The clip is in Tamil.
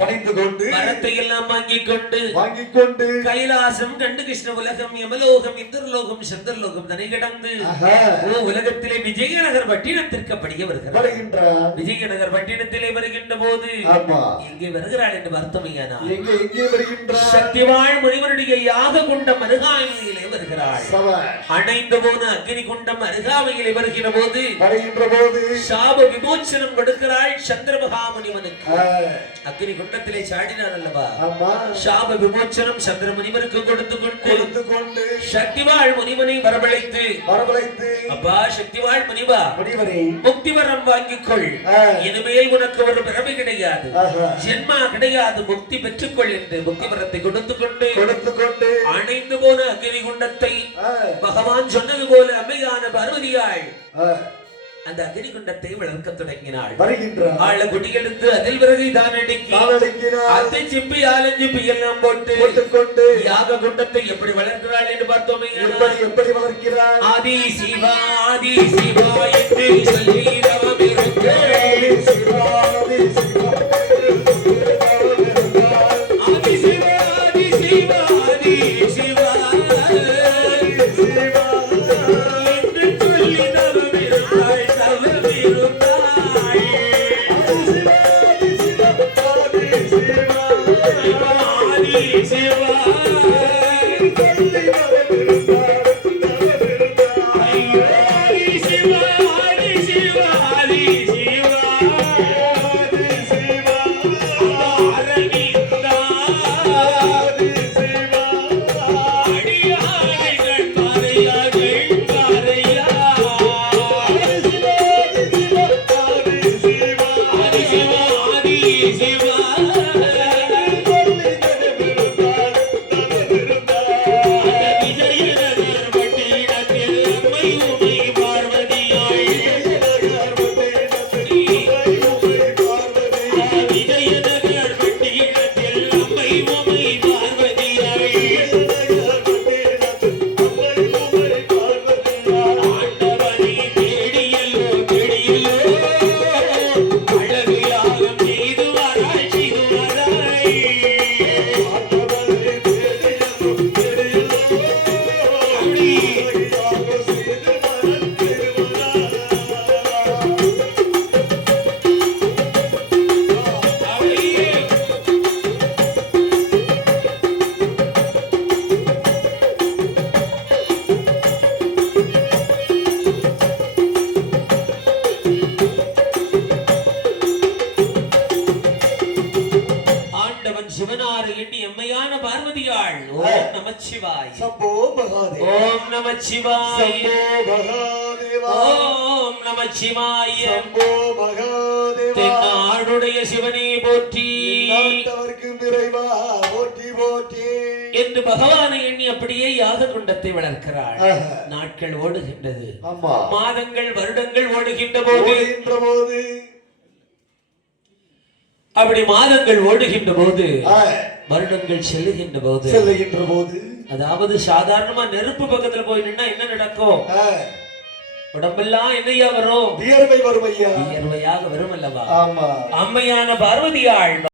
வரத்தை எல்லாம் வாங்கிக் கொண்டு கைலாசம் கண்டு கிருஷ்ண உலகம் யமலோகம் இந்திரலோகம் சந்திரலோகம் தனி கிடந்து உலகத்திலே விஜயநகர் பட்டினத்திற்கு படிய வருகிறார். விஜயநகர் பட்டினத்திலே வருகின்ற போது இங்கே வருகிறாள் என்று வருத்தமையானா சக்திவாழ் முனிவருடைய யாக குண்டம் அருகாமையிலே வருகிறாள். அணைந்து போன அக்னி குண்டம் அருகாமையிலே வருகிற போது சாப விமோச்சனம் கொடுக்கிறாள் சந்திரமகா முனிவனுக்கு. அக்னி குண்டத்திலே சாடினார் அல்லவா, சாப விமோச்சனம் சந்திர முனிவனுக்கு கொடுத்து கொண்டு சக்திவாழ் முனிவனை வரவழைத்து அப்பா சக்திவாழ் முனிவா முக்தி வரம் வாங்கிக்கொள், இனிமேல் உனக்கு ஒரு பிறவி கிடையாது, ஜென்மா கிடையாது, முக்தி பெற்றுக்கொள் என்று முக்தி வரத்தை கொடுத்து கொண்டு அணைந்து போன அக்னி குண்டத்தை பகவான் சொன்னது போல அம்மையான பார்வதியாள் அந்த அக்னி குண்டத்தை வளர்க்க தொடங்கினாள். ஆள குடி எடுத்து அதில் விறகை தான் அடுக்கினாள். அதை சிப்பி ஆலஞ்சிப்பி எல்லாம் போட்டு யாக குண்டத்தை எப்படி வளர்க்கிறாள் என்று பார்த்தோமே. எப்படி வளர்க்கிறாள்? ஆதி சிவா என்று சொல்லி ரவம் சிவனாறு எண்ணி எம்மையான பார்வதியாள். ஓம் நமச்சிவாய் சம்போ மகாதேவ. ஓம் நமச்சிவாய் சம்போ மகாதேவ. ஓம் நமச்சிவாய் சம்போ மகாதேவ. தென்னாடுடைய சிவனே போற்றி, நாட்டவர்க்கு இறைவா போற்றி போற்றி என்று பகவானை எண்ணி அப்படியே யாக குண்டத்தை வளர்க்கிறாள். நாட்கள் ஓடுகின்றது, மாதங்கள் வருடங்கள் ஓடுகின்ற போது அப்படி மாதங்கள் ஓடுகின்ற போது வருடங்கள் செல்லுகின்ற போது அதாவது சாதாரணமா நெருப்பு பக்கத்துல போய் நின்னா என்ன நடக்கும்? உடம்பெல்லாம் என்னையா வரும்? வியர்வையாக வரும் அல்லவா? அம்மையான பார்வதியாள்